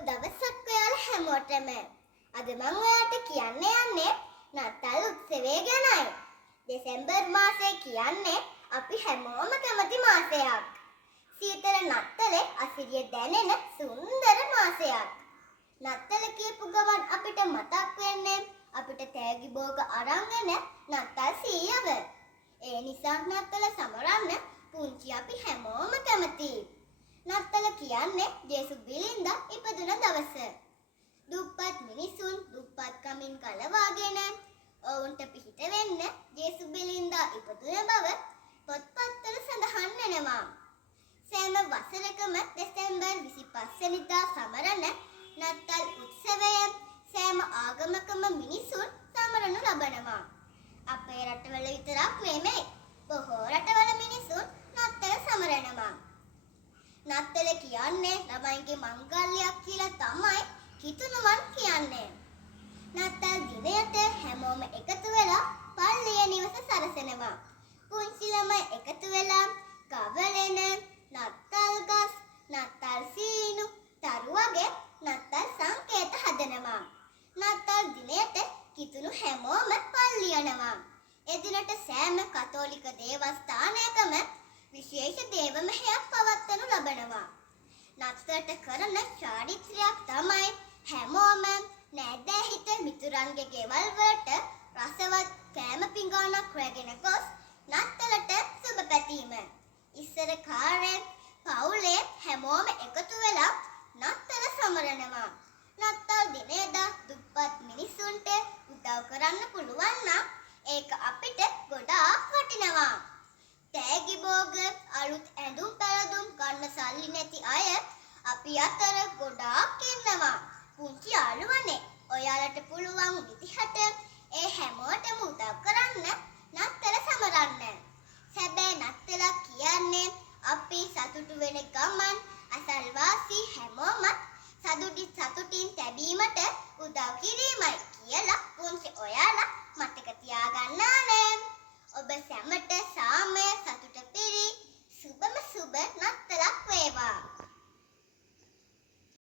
දවසක් ඔයාලා හැමෝටම. අද මම ඔයාලට කියන්න යන්නේ නත්තල් උත්සවය ගැනයි. දෙසැම්බර් මාසය කියන්නේ අපි හැමෝම කැමති මාසයක්. සීතල නත්තලේ අසිරිය දැනෙන සුන්දර මාසයක්. නත්තල කියපු ගමන් අපිට මතක් වෙන්නේ අපිට තෑගි භෝග අරන් එන නත්තල් සීයව. ඒ නිසා නත්තල සමරන්න පුංචි අපි හැමෝම කැමතියි. නත්තල කියන්නේ ජේසු බිලින්දා ඉපදුන දවස. දුප්පත් මිනිසුන් දුප්පත්කමින් ගලවාගෙන ඔවුන්ට පිහිට වෙන්න ජේසු බිලින්දා ඉපදුන බව පොත්පත්වල සඳහන් වෙනවා. සෑම වසරකම දෙසැම්බර් 25 වෙනිදා සමරන නත්තල් උත්සවය සෑම ආගමකම මිනිසුන් සමරනු ලබනවා. අපේ රටවල විතරක් නෙමෙයි බොහෝ රටවල මිනිසුන් නත්තල සමරනවා. නත්තල කියන්නේ ළමයින්ගේ මංගල්‍යයක් කියලා තමයි කිතුණුවන් කියන්නේ. නත්තල් දිනයට හැමෝම එකතු වෙලා පල්ලිය නිවස සරසනවා. පුංචි ළමයි එකතු වෙලා ගවලෙන නත්තල් ගස්, නත්තල් සීනු, තරු වගේ නත්තල් සංකේත හදනවා. නත්තල් දිනයට කිතුණු හැමෝම පල්ලිය යනවා. එදිනට සෑම කතෝලික දේවස්ථානයකම විශේෂ දේව මෙහෙයක් පවත්වනු ලබනවා. නත්තලට කරන චාරිත්‍රයක් තමයි හැමෝම නෑදෑහිත මිතුරන්ගේ ගෙවල් වලට රසවත් කෑම පිඟානක් රැගෙන ගොස් නත්තලට සුබ පැතීම. ඉස්සර කාලේ පවුලේ හැමෝම එකතු වෙලා නත්තල සමරනවා. නත්තල් දිනේදා දුප්පත් මිනිසුන්ට උදව් කරන්න පුළුවන් නම් ඒක අපිට ගොඩාක් වටිනවා. තෑගි භෝග අලුත් ඇඳුම් පැළඳුම් ගන්න සල්ලි නැති අය අපි අතර ගොඩාක් ඉන්නවා. පුංචි යාළුවනේ ඔයාලට පුළුවන් විදිහට ඒ හැමෝටම උදව් කරන්න නත්තල සමරන්න. සැබෑ නත්තල කියන්නේ අපි සතුටු වෙන ගමන් අසල්වාසී හැමෝම සතුටින් තැබීමට උදව් කිරීමයි කියලා පුංචි ඔයාලා